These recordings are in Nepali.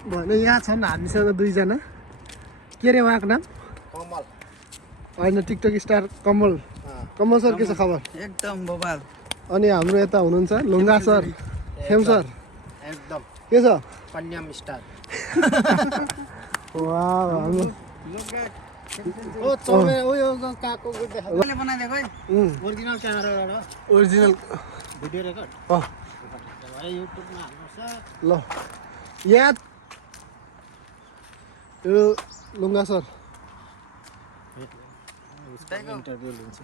भने यहाँ छन् हामीसँग दुईजना। के अरे उहाँको नाम? कमल होइन, टिकटक स्टार कमल। कमल सर के छ खबर? एकदम बबाल। अनि हाम्रो यता हुनुहुन्छ लुङ्गा सर, खेम सर। एकदम के छ? कन्याम स्टार। वाह हाम्रो ओ चौमे ओ यो काको गुड देखा। मैले बनाइदिएको है ओरिजिनल क्यामेराबाट ओरिजिनल भिडियो रेकर्ड। भरे युट्युबमा हाल्नुपर्छ। ल यहाँ यो लुङ्गा सर इन्टरभ्यू लिन्छ।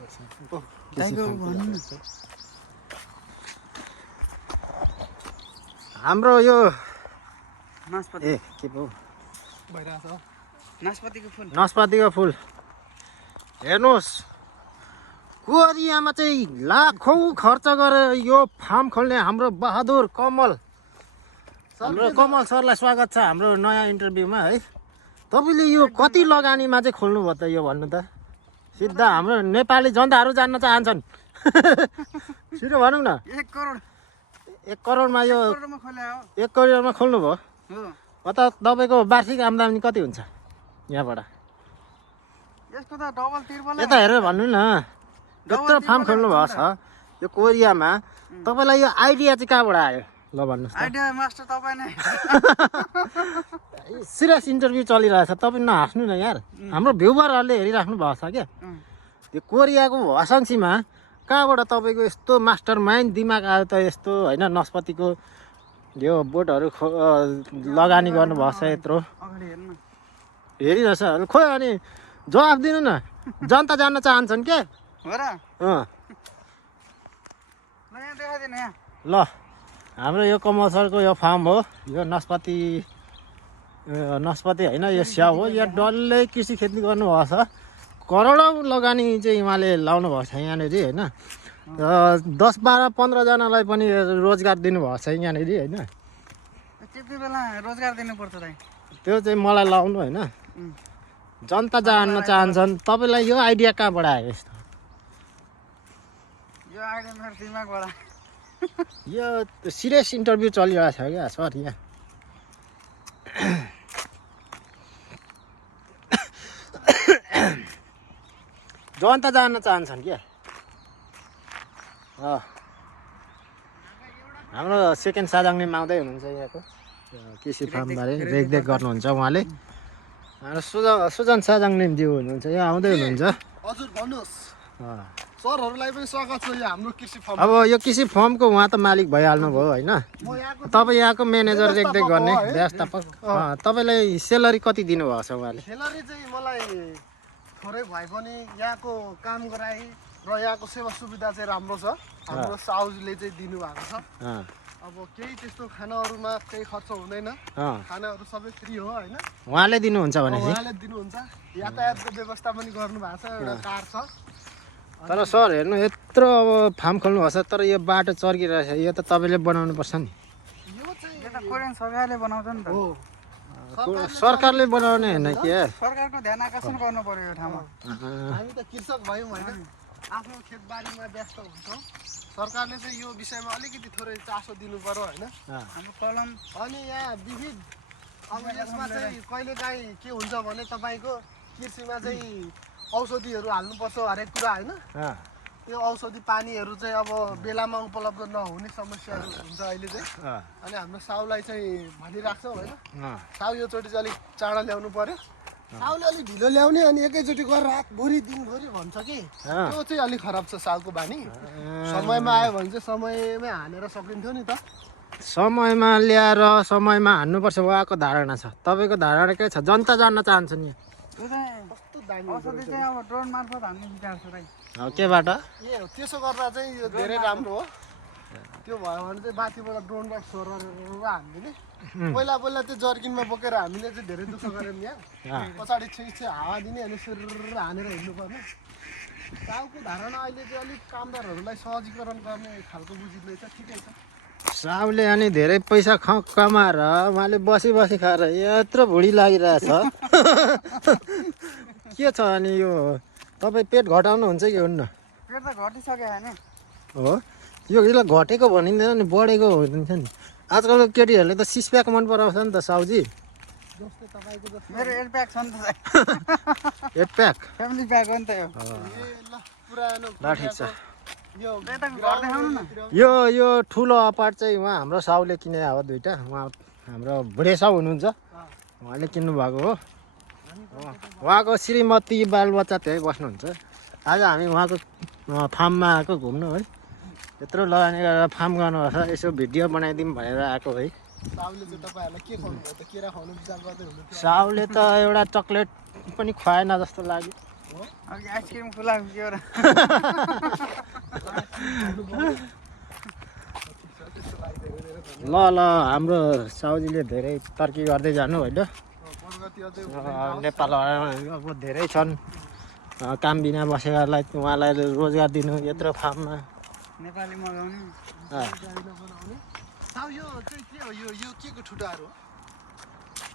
हाम्रो यो नास्पाती के पो भइरहेछ। नास्पातीको फुल हेर्नुहोस्। कोरियामा चाहिँ लाखौँ खर्च गरेर यो फार्म खोल्ने हाम्रो बहादुर कमल सरलाई स्वागत छ हाम्रो नयाँ इन्टरभ्यूमा है। तपाईँले यो कति लगानीमा चाहिँ खोल्नुभयो त यो भन्नु त? सिधा हाम्रो नेपाली जनताहरू जान्न चाहन्छन्। छिटो भनौँ न। 1 करोडमा यो 1 करोडमा खोल्नुभयो। त तपाईँको वार्षिक आम्दानी कति हुन्छ यहाँबाट? यसको त डबल तिर्बल यता हेरेर भन्नु न। यत्रो फार्म खोल्नु भएको छ यो कोरियामा। तपाईँलाई यो आइडिया चाहिँ कहाँबाट आयो? ल भन्नुहोस्। आइडिया मास्टर तपाईँ नै। सिरियस इन्टरभ्यू चलिरहेछ, तपाईँ नहाँस्नु न यार। हाम्रो भ्युवरहरूले हेरिराख्नु भएको छ क्या। त्यो कोरियाको हसङ्सीमा कहाँबाट तपाईँको यस्तो मास्टर माइन्ड दिमाग आयो त? यस्तो होइन नास्पातीको यो बोटहरू लगानी गर्नुभएको छ यत्रो। हेरिरहेछ खोइ। अनि जवाफ दिनु न। जनता जान्न चाहन्छन् के? ल हाम्रो यो कमल सरको यो फार्म हो। यो नास्पाती होइन, यो स्याउ हो। यहाँ डल्लै कृषि खेती गर्नुभएको छ। करोडौँ लगानी चाहिँ उहाँले लाउनु भएको छ यहाँनिर होइन। 10, 12, 15 जनालाई पनि रोजगार दिनुभएको छ यहाँनिर होइन। त्यति बेला रोजगार दिनुपर्छ दाइ। त्यो चाहिँ मलाई लाउनु होइन। जनता जान्न चाहन्छन्। तपाईँलाई यो आइडिया कहाँबाट आयो यस्तो? यो आइडिया मेरो दिमागबाट। यो सिरियस इन्टरभ्यू चलिरहेको छ क्या सर यहाँ। जनता जान्न चाहन्छन् क्या। हाम्रो सेकेन्ड साजाङले आउँदै हुनुहुन्छ यहाँको कृषि फार्मबारे रेखदेख गर्नुहुन्छ उहाँले। सुजन साजाङज्यू हुनुहुन्छ यहाँ आउँदै हुनुहुन्छ। हजुर भन्नुहोस्। सरहरूलाई पनि स्वागत छ यो हाम्रो कृषि फार्म। अब यो कृषि फार्मको उहाँ त मालिक भइहाल्नु भयो होइन। तपाईँ यहाँको म्यानेजर रेखदेख गर्ने व्यवस्थापक। तपाईँलाई सेलरी कति दिनुभएको छ उहाँले? सेलरी चाहिँ मलाई थोरै भए पनि यहाँको काम गराइ र यहाँको सेवा सुविधा चाहिँ राम्रो छ। हाम्रो साउजले चाहिँ दिनुभएको छ। अब केही त्यस्तो खानाहरूमा केही खर्च हुँदैन। खानाहरू सबै फ्री हो होइन। उहाँले दिनुहुन्छ भने उहाँले दिनुहुन्छ। यातायातको व्यवस्था पनि गर्नुभएको छ। एउटा कार छ। तर सर हेर्नु यत्रो अब फार्म खोल्नु भएको छ तर यो बाटो चर्किरहेछ। यो त तपाईँले बनाउनु पर्छ नि। यो चाहिँ यो त कोरियन सरकारले बनाउँछ नि त। हो, सरकारले बनाउने होइन कि सरकारको ध्यान आकर्षण गर्नु पर्यो यो ठाउँमा। हामी त कृषक भयौँ होइन। आफ्नो खेतबारीमा व्यस्त हुन्छौँ। सरकारले चाहिँ यो विषयमा अलिकति थोरै चासो दिनु पर्यो होइन। हाम्रो कलम अनि यहाँ विविध अब यसमा चाहिँ कहिलेकाहीँ के हुन्छ भने तपाईँको कृषिमा चाहिँ औषधिहरू हाल्नुपर्छ हरेक कुरा होइन। त्यो औषधि पानीहरू चाहिँ अब बेलामा उपलब्ध नहुने समस्याहरू हुन्छ अहिले चाहिँ। अनि हाम्रो साउलाई चाहिँ भनिराख्छौँ होइन। साउ योचोटि चाहिँ अलिक चाँडो ल्याउनु पर्यो। साउले अलिक ढिलो ल्याउने अनि एकैचोटि गरेर रातभरि दिनभरि भन्छ कि त्यो चाहिँ अलिक खराब छ साउको बानी। समयमा आयो भने चाहिँ समयमै हानेर सकिन्थ्यो नि त। समयमा ल्याएर समयमा हान्नुपर्छ उहाँको धारणा छ। तपाईँको धारणा के छ? जनता जान्न चाहन्छ नि। कस्तो दामी औषधि चाहिँ अब ड्रोन मार्फत हान्ने विचार छ दाइ। केबाट? ए त्यसो गर्दा चाहिँ यो धेरै राम्रो हो। त्यो भयो भने चाहिँ माथिबाट ड्रोनबाट सोरेर हान्दिने। पहिला त्यो जर्किनमा बोकेर हामीले चाहिँ धेरै दुःख गऱ्यौँ यहाँ। पछाडि छिटो हावा दिने अनि सुर हानेर हिँड्नुपर्ने। साउको धारणा अहिले चाहिँ अलिक कामदारहरूलाई सहजीकरण गर्ने खालको बुझिँदैछ। ठिकै छ। साउले अनि धेरै पैसा कमाएर उहाँले बसी खाएर यत्रो भुँडी लागिरहेछ। के छ अनि यो तपाईँ पेट घटाउनुहुन्छ कि हुन्न? पेट त घटिसक्यो होइन। हो यो यसलाई घटेको भनिँदैन नि, बढेको भनिन्छ नि। आजकलको केटीहरूले त सिक्स प्याक मन पराउँछ नि त साउजी। जस्तै तपाईँको जस्तो मेरो एयर प्याक छ नि त एट प्याक फ्यामिली प्याक हो नि त यो ए ल पुरानो ल ठिक छ यो यताको घर देखाउनु न यो ठुलो अपार्ट चाहिँ उहाँ हाम्रो साउले किने हो दुईटा उहाँ हाम्रो बुढे साउ हुनुहुन्छ उहाँले किन्नु भएको हो उहाँको श्रीमती बालबच्चा त्यहीँ बस्नुहुन्छ आज हामी उहाँको फार्ममा आएको घुम्नु है यत्रो लगानी गरेर फार्म गर्नुपर्छ यसो भिडियो बनाइदिउँ भनेर आएको है साउले चाहिँ तपाईँहरूलाई के खुवाउनु भयो त केरा खुवाउनु विचार गर्दै हुनुहुन्थ्यो साउले त एउटा चक्लेट पनि खुवाएन जस्तो लाग्यो अघि आइसक्रिम खुलाएको के एउटा ल हाम्रो साउजीले धेरै तरक्की गर्दै जानु होइन प्रगति अझै नेपालमा अब धेरै छन् काम बिना बसेकालाई उहाँलाई रोजगार दिनु यत्रो फार्ममा नेपाली मगाउने बनाउने साउ यो चाहिँ के हो यो के को ठुटाहरू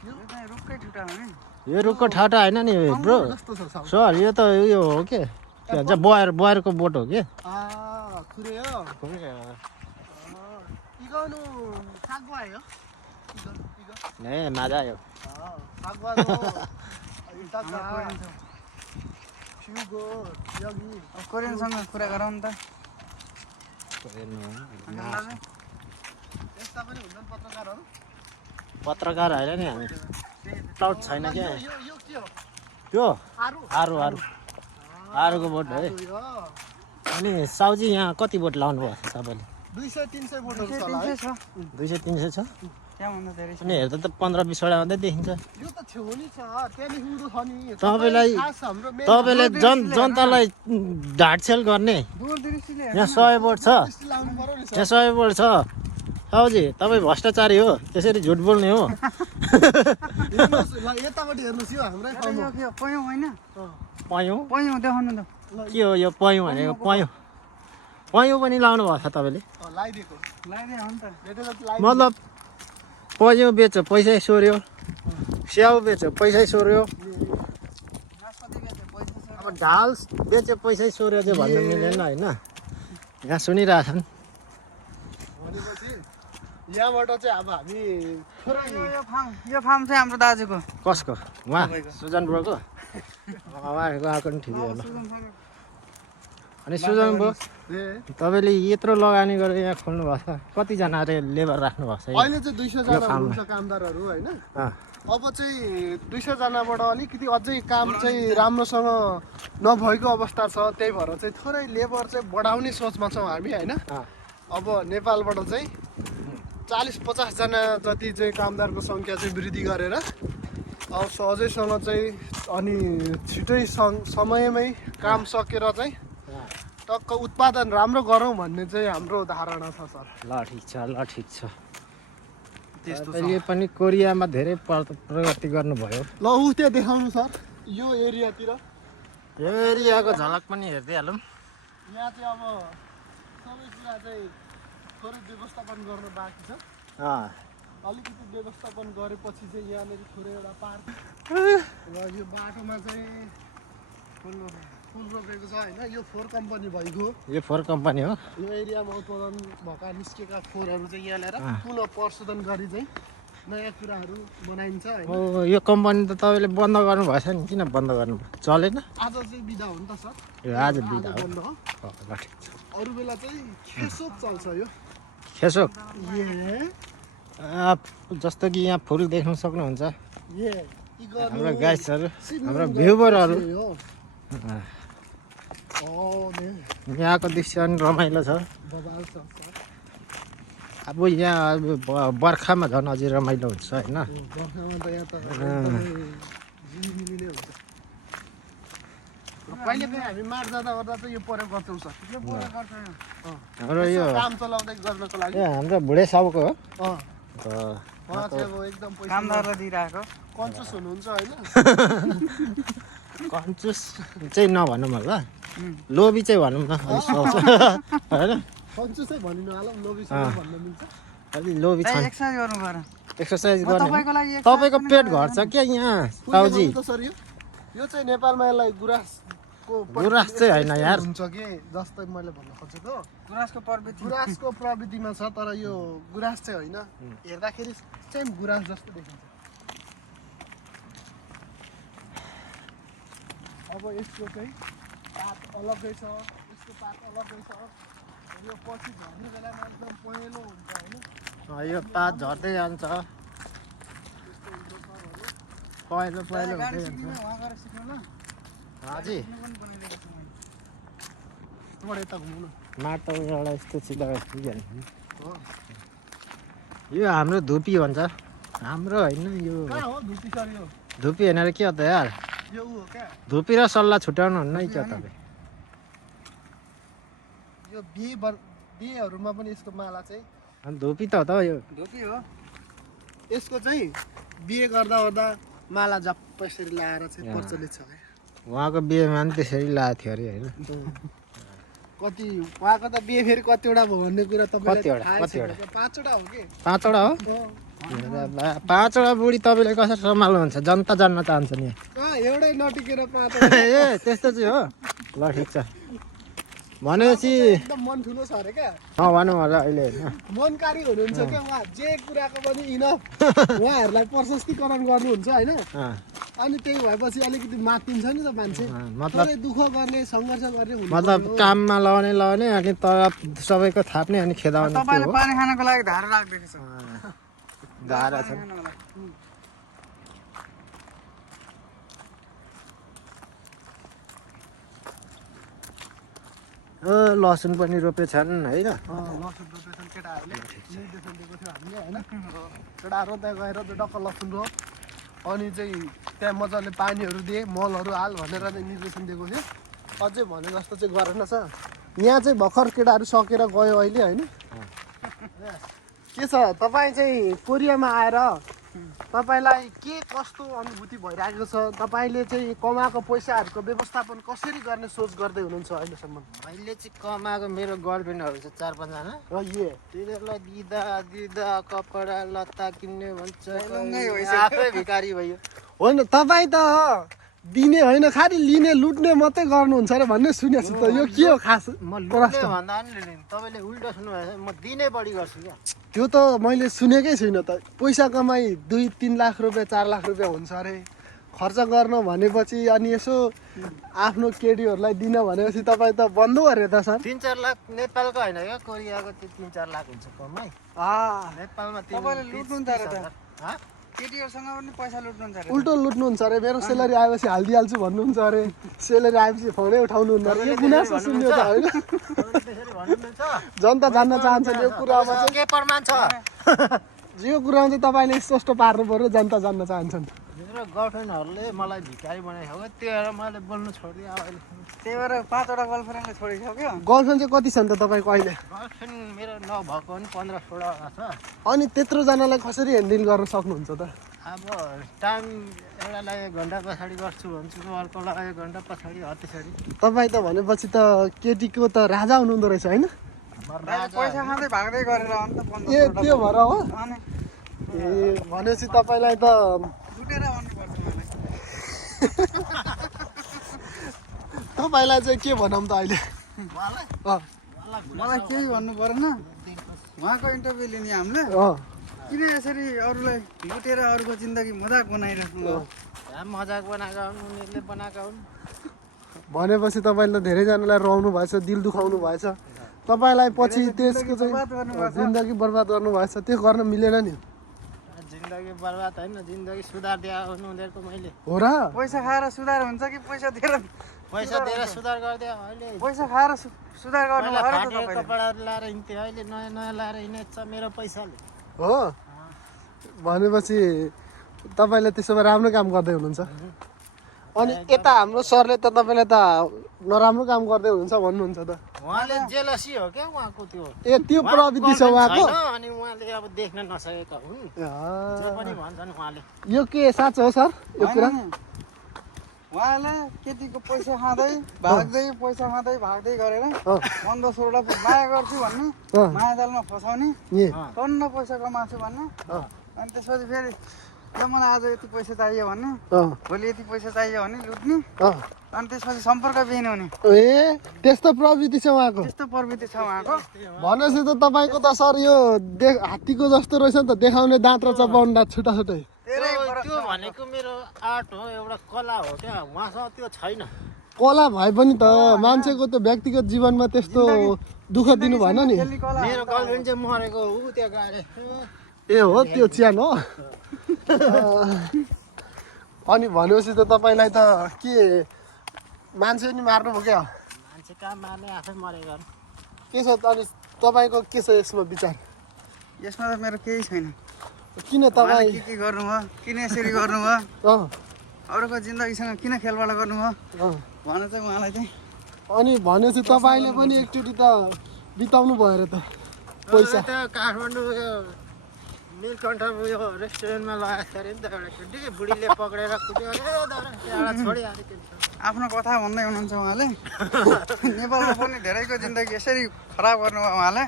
यो चाहिँ रुखकै ठुटा हो नि यो रुखको ठाटा होइन नि ब्रो जस्तो छ साउ सर यो त उयो हो के भन्छ बयरको बोट हो कि खुरे हो इगाउनु सागवा हो ए माजा यो सागवा फ्युगो यगी अब कोरियनसँग कुरा गरौँ त यस्ता पनि हुन्छन् पत्रकारहरू पत्रकार होइन नि हामी क्लाउड छैन क्या यो के हो त्यो आरु आरुको बोट है यो अनि साउजी यहाँ कति बोट लाउनु भयो तपाईँले 200-300 बोटहरू छ होला है 300 छ 200-300 छ त्यहाँभन्दा धेरै छ अनि हेर्दा त 15-20वटा मात्रै देखिन्छ यो त छेउ नि छ त्यहाँदेखि उँधो छ नि तपाईँलाई खास हाम्रो main तपाईँले जनतालाई ढाडछेल गर्ने दूरदृष्टिले यहाँ 100 बोट छ दृष्टि लाउनु पर्यो नि यहाँ 100 बोट छ साउजी तपाईँ भ्रष्टाचारी हो त्यसरी झुट बोल्ने हो हेर्नुहोस् ल यतापट्टि हेर्नुहोस् यो हाम्रै यो ठाउँमा के हो पयौँ होइन पयौँ पयौँ देखाउनु त के हो यो पयौँ भनेको पयौँ पनि लाउनु भएको छ तपाईँले लगाइदिएको लगाइदियो हो नि त भेटेर त लगाइ मतलब पयौँ बेच्यो पैसै सोर्यो स्याउ बेच्यो पैसै सोर्यो नास्पाती बेच्यो पैसा छ अब ढाल बेच्यो पैसै सोर्यो चाहिँ भन्नु मिलेन होइन यहाँ सुनिरहेछन् भनेपछि यहाँबाट चाहिँ अब हामी थोरै यो फार्म चाहिँ हाम्रो दाजुको कसको उहाँ सुजन ब्रोको उहाँहरूको आएको नि ठिकै होला अनि सुजन ब्रो तपाईँले यत्रो लगानी गरेर यहाँ खोल्नु भएको छ कतिजना अरे लेबर राख्नु भएको छ अहिले चाहिँ 200 जना हुनुहुन्छ कामदारहरू होइन अब चाहिँ 200 जनाबाट अलिकति अझै काम चाहिँ राम्रोसँग नभएको अवस्था छ त्यही भएर चाहिँ थोरै लेबर चाहिँ बढाउने सोचमा छौँ हामी होइन अब नेपालबाट चाहिँ 40-50 जना जति चाहिँ कामदारको सङ्ख्या चाहिँ वृद्धि गरेर अब सहजैसँग चाहिँ अनि छिटै समयमै काम सकेर चाहिँ टक्क उत्पादन राम्रो गरौँ भन्ने चाहिँ हाम्रो धारणा छ सर ल ठिक छ अहिले पनि कोरियामा धेरै प्रगति गर्नुभयो ल ऊ त्यहाँ देखाउनु सर यो एरियातिर यो एरियाको झलक पनि हेर्दै हालौँ यहाँ चाहिँ अब सबै कुरा चाहिँ थोरै व्यवस्थापन गर्न बाँकी छ अलिकति व्यवस्थापन गरेपछि चाहिँ यहाँनिर थोरै एउटा पार्क र यो बाटोमा चाहिँ फुल रोपेको छ होइन यो फोर कम्पनी भएको यो फोर कम्पनी हो यो एरियामा उत्पादन भएका निस्केका फोरहरू चाहिँ यहाँ ल्याएर पुनः प्रशोधन गरी चाहिँ नयाँ कुराहरू बनाइन्छ होइन यो कम्पनी त तपाईँले बन्द गर्नुभएछ नि किन बन्द गर्नुभयो चलेन आज चाहिँ बिदा हो नि त सर यो आज बिदा हो बन्द हो ल ठिक छ अरू बेला चाहिँ खेसोक चल्छ यो खेसोक ये जस्तो कि यहाँ फुल देख्न सक्नुहुन्छ ये हाम्रो गाइसहरू हाम्रो भ्युवरहरू यहाँको दृश्य पनि रमाइलो छ बबाल छ सर अब यहाँ बर्खामा झन् अझै रमाइलो हुन्छ होइन बर्खामा त यहाँ त झिलिमिली नै हुन्छ कहिले पनि हामी मार जाँदा गर्दा चाहिँ यो प्रयोग गर्छौँ सर यो पुरा गर्छ यो हाम्रो यो काम चलाउँदै गर्नको लागि हाम्रो बुढे साउको हो उहाँ चाहिँ अब एकदम पैसा कामदारलाई दिइरहेको कन्सियस हुनुहुन्छ होइन कन्जुस चाहिँ नभनौँ होला लोभी चाहिँ भनौँ न अलिक सक्छ होइन कन्सियसै भनिनु होला लोभिसँग भन्न मिल्छ अलिक लोभी छ एक्सर्साइज गर्नु पर्यो एक्सर्साइज गर्ने तपाईँको लागि तपाईँको पेट घट्छ क्या यहाँ साउजी त सर यो चाहिँ नेपालमा यसलाई गुराँसको गुराँस चाहिँ होइन यार हुन्छ कि जस्तै मैले भन्न खोजेको गुराँसको प्रवृत्ति गुराँसको प्रविधिमा छ तर यो गुराँस चाहिँ होइन हेर्दाखेरि सेम गुराँस जस्तो देखिन्छ अब यसको चाहिँ पात अलग्गै छ, यसको पात अलग्गै छ। यो पछि झर्ने बेलामा एकदम पहेँलो हुन्छ होइन। यो पात झर्दै जान्छ, पहिलो पहिलो गाडी हुँदै सिक्नु जान्छ। वहाँ गएर सिक्नु ल हाजी सिक्नु पनि बनाइदिएको छु मैले यहाँबाट यता घुम्नु न। माटो एउटा यस्तो सिधा यस्तो हो यो हाम्रो धुपी भन्छ, हाम्रो होइन यो कहाँ हो धुपी सर? यो धुपी होइन र के हो त यार, यो ऊ हो क्या? धुपी र सल्लाह छुट्याउनु हुन्न है क्या तपाईँ? यो बिहेहरूमा पनि यसको माला चाहिँ, अनि धुपी त हो त यो। धोपी हो यसको चाहिँ बिहे गर्दा ओर्दा माला जप्प यसरी लाएर चाहिँ प्रचलित छ क्या। उहाँको बिहेमा पनि त्यसरी लाएको थियो अरे होइन? कति उहाँको त बिहे फेरि कतिवटा भयो भन्ने कुरा तपाईँलाई कतिवटा? थाहै छैन कतिवटा? क्या। 5वटा हो कि? 5वटा हो? अँ। 5वटा बुढी तपाईँले कसरी सम्हाल्नुहुन्छ? जनता जान्न चाहन्छ नि। एउटै नटिकेर 5वटा। ए त्यस्तो चाहिँ हो, ल ठिक छ। भनेपछि एकदम मन ठुलो छ अरे क्या, भनौँ होला अहिले होइन। मनकारी हुनुहुन्छ क्या उहाँ। जे कुराको पनि इनफ उहाँहरूलाई प्रशस्तीकरण गर्नुहुन्छ होइन। अँ, अनि त्यही भएपछि अलिकति मातिन्छ नि त मान्छे। मतलब थोरै दुःख गर्ने सङ्घर्ष गर्ने हुनु मतलब पर्यो। काममा लगाउने अनि तर सबैको थाप्ने अनि खेदाउने त्यो तपाईँले हो। पानी खानको लागि धारा राखिदिएको छ धारा छ। पानी खानको लागि। लसुन पनि रोपेछन् होइन? लसुन रोपेछन् केटाहरूले, निर्देशन दिएको थियो हामीले होइन। केटाहरू त्यहाँ गएर डक्क लसुन रोप, अनि चाहिँ त्यहाँ मजाले पानीहरू दिए, मलहरू हाल भनेर चाहिँ निर्देशन दिएको थियो। अझै भने जस्तो चाहिँ गरेन छ। यहाँ चाहिँ भर्खर केटाहरू सकेर गयो अहिले होइन। के छ तपाईँ चाहिँ कोरियामा आएर तपाईँलाई के कस्तो अनुभूति भइरहेको छ? तपाईँले चाहिँ कमाएको पैसाहरूको व्यवस्थापन कसरी गर्ने सोच गर्दै हुनुहुन्छ अहिलेसम्म? मैले चाहिँ कमाएको मेरो गर्लफ्रेन्डहरू छ 4-5जना। र ये तिनीहरूलाई दिँदा दिँदा कपडा लत्ता किन्ने भन्छ, लुङ्गै भइसक्यो। आफै भिखारी भयो। होइन, तपाईँ त दिने होइन खालि लिने लुट्ने मात्रै गर्नुहुन्छ अरे भन्ने सुनेको छु त। यो के हो खास म लुट्ने प्रश्न? भन्दा पनि तपाईँले उल्टो सुन्नुभएछ, म दिने बढी गर्छु क्या। त्यो त मैले सुनेकै छुइनँ त। पैसा कमाइ 2-3 लाख रुपियाँ 4 लाख रुपियाँ हुन्छ अरे खर्च गर्न भनेपछि। अनि यसो आफ्नो केटीहरूलाई दिन भनेपछि तपाईँ त बन्द अरे त सर। 3-4 लाख नेपालको होइन क्या, कोरियाको त्यो 3-4 लाख हुन्छ कमाइ। नेपालमा तपाईँले लुट्नुहुन्छ अरे त। 30,000। केटीहरूसँग पनि पैसा लुट्नुहुन्छ अरे उल्टो लुट्नुहुन्छ अरे। मेरो सेलरी आएपछि हालिदिइहाल्छु भन्नुहुन्छ अरे। सेलरी आएपछि फोनै उठाउनुहुन्न अरे। यो गुनासो सुन्यो त होइन? त्यसरी भन्नुहुन्छ? जनता जान्न चाहन्छन् यो कुरामा चाहिँ। के प्रमाण छ? यो कुरामा चाहिँ तपाईँले स्पष्ट पार्नु पर्यो, जनता जान्न चाहन्छन्। मेरो गर्लफ्रेन्डहरूले मलाई भिखारी बनाएको हो, त्यो भएर मैले बोल्नु छोडिदिएँ अब अहिले। त्यही भएर 5वटा गर्लफ्रेन्डले छोडिसक्यो। गर्लफ्रेन्ड चाहिँ कति छ नि त तपाईँको अहिले? गर्लफ्रेन्ड मेरो नभएको पनि 15-16 छ। अनि त्यत्रोजनालाई कसरी ह्यान्डल गर्न सक्नुहुन्छ त? अब टाइम एउटालाई 1 घन्टा पछाडि गर्छु भन्छु, अर्कोलाई 1 घन्टा पछाडि हो त्यसरी। तपाईँ त भनेपछि त केटीको त राजा हुनुहुँदो रहेछ होइन? पैसा खाँदै भाग्दै गरेर अन्त ए त्यो भएर हो? अनि ए भनेपछि तपाईँलाई त लुटेर भन्नुपर्छ मलाई। तपाईँलाई चाहिँ के भनौँ त अहिले? मलाई अँ मलाई केही भन्नु परेन। उहाँको इन्टरभ्यू लिने हामीले अँ किन यसरी अरूलाई लुटेर अरूको जिन्दगी मजाक बनाइराख्नु हो? मजाक बनाएका हुन्, उनीहरूले बनाएका हुन्। भनेपछि तपाईँले त धेरैजनालाई रुवाउनु भएछ, दिल दुखाउनु भएछ। तपाईँलाई पछि त्यसको चाहिँ जिन्दगी बर्बाद गर्नुभएछ। त्यो गर्न मिलेन नि। जिन्दगी बर्बाद होइन, जिन्दगी सुधार दिए हुनु उनीहरूको मैले। हो र? पैसा खाएर सुधार हुन्छ कि पैसा दिएर? पैसा दिएर सुधार गरिदियो अहिले। पैसा खाएर सुधार गर्नु पहिला भयो र त फाटेको तपाईँले। कपडाहरू लाएर हिँड्थ्यो, अहिले नयाँ नयाँ लाएर हिँडेछ मेरो पैसाले। हो भनेपछि तपाईँले त्यसो भए राम्रो काम गर्दै हुनुहुन्छ। अनि यता हाम्रो सरले त तपाईँलाई त नराम्रो काम गर्दै हुनुहुन्छ भन्नुहुन्छ त। उहाँले जेलसी हो क्या उहाँको त्यो। ए त्यो प्रविधि छ उहाँको? छैन, अनि उहाँले अब देख्न नसकेका हुन्, जे पनि भन्छन् उहाँले। यो के साँचो हो सर यो कुरा? होइन नि। उहाँले केटीको पैसा खाँदै भाग्दै पैसा खाँदै भाग्दै गरेर 15-16 माया गर्छु भन्ने, माया जालमा फसाउने, ए टन्न पैसा कमाउँछु भन्ने, अनि त्यसपछि फेरि ल मलाई आज यति पैसा चाहियो भन्ने, भोलि यति पैसा चाहियो भने लुट्ने, अनि त्यसपछि सम्पर्क बिहिन हुने। ए त्यस्तो प्रविधि छ उहाँको? त्यस्तो प्रवृत्ति छ उहाँको। भनेपछि त तपाईँको त सर यो हात्तीको जस्तो रहेछ नि त, देखाउने दाँत र चपाउने दाँत छुट्टा छुट्टै। धेरै फरक छ। भनेको मेरो आर्ट हो, एउटा कला हो क्या, उहाँसँग त्यो छैन। कला भए पनि त मान्छेको त्यो व्यक्तिगत जीवनमा त्यस्तो दुःख दिनु भएन नि। मेरो गर्लफ्रेन्ड चाहिँ मरेको ऊ त्यहाँ गएर ए हो त्यो च्यान हो। अनि भनेपछि त तपाईँलाई त के मान्छे नि मार्नुभयो क्या? मान्छे कहाँ मार्ने, आफै मरेको। के छ अनि तपाईँको के छ यसमा विचार? यसमा त मेरो केही छैन। किन तपाईँ के गर्नुभयो, किन यसरी गर्नुभयो, अरूको जिन्दगीसँग किन खेलवाड गर्नुभयो भने चाहिँ उहाँलाई चाहिँ। अनि भनेपछि तपाईँले पनि एकचोटि त बिताउनु भयो अरे त पैसा। काठमाडौँ नीलकण्ठ उयो रेस्टुरेन्टमा लगाएको अरे नि त एउटा केटी, बुढीले पक्रेर कुट्यो अरे, त्यहाँबाट छोडिहाल्यो। आफ्नो कथा भन्दै हुनुहुन्छ उहाँले। नेपालमा पनि धेरैको जिन्दगी यसरी खराब गर्नुभयो उहाँले।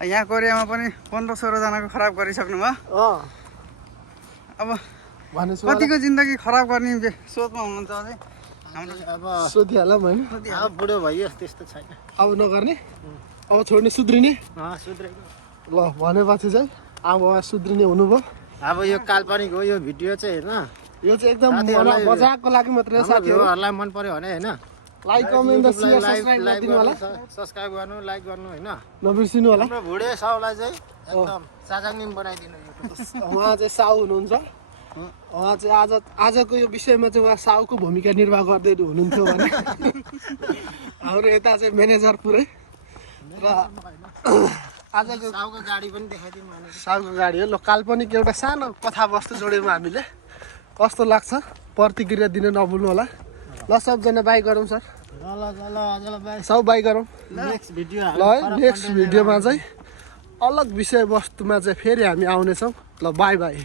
यहाँ कोरियामा पनि 15-16 जनाको खराब गरिसक्नुभयो। अब भनेपछि कतिको जिन्दगी खराब गर्ने सोचमा हुनुहुन्छ अझै। हाम्रो अब सोधिहालौँ होइन, अब बुढो भइयो, त्यस्तो छैन। अब नगर्ने, अब छोड्ने, सुध्रिने। सुध्रेको। ल भनेपछि चाहिँ अब सुध्रिने हुनुभयो। अब यो काल्पनिक हो, यो भिडियो चाहिँ होइन, यो चाहिँ एकदम मजाकको लागि मात्रै हो साथीहरू। भिडियोहरूलाई मन पर्यो भने होइन, लाइक कमेन्ट र सेयर सब्स्क्राइब गरिदिनु होला, सब्स्क्राइब गर्नु, लाइक गर्नु होइन, नबिर्सिनु होला। हाम्रो भुडे साउलाई चाहिँ एकदम चाचाङनिम बनाइदिनु। उहाँ चाहिँ साउ हुनुहुन्छ, उहाँ चाहिँ आजको यो विषयमा चाहिँ उहाँ साउको भूमिका निर्वाह गर्दै हुनुहुन्थ्यो भने हाम्रो यता चाहिँ म्यानेजर पुरै र आजको साउको गाडी पनि देखाइदिउँ भनेको। साउको गाडी हो। ल काल्पनिक एउटा सानो कथावस्तु जोड्यौँ हामीले, कस्तो लाग्छ प्रतिक्रिया दिन नभुल्नु होला। ल सबजना बाई गरौँ सर, सब बाई गरौँ। नेक्स्ट भिडियो ल है नेक्स्ट भिडियोमा चाहिँ अलग विषयवस्तुमा चाहिँ फेरि हामी आउनेछौँ। ल बाई बाई।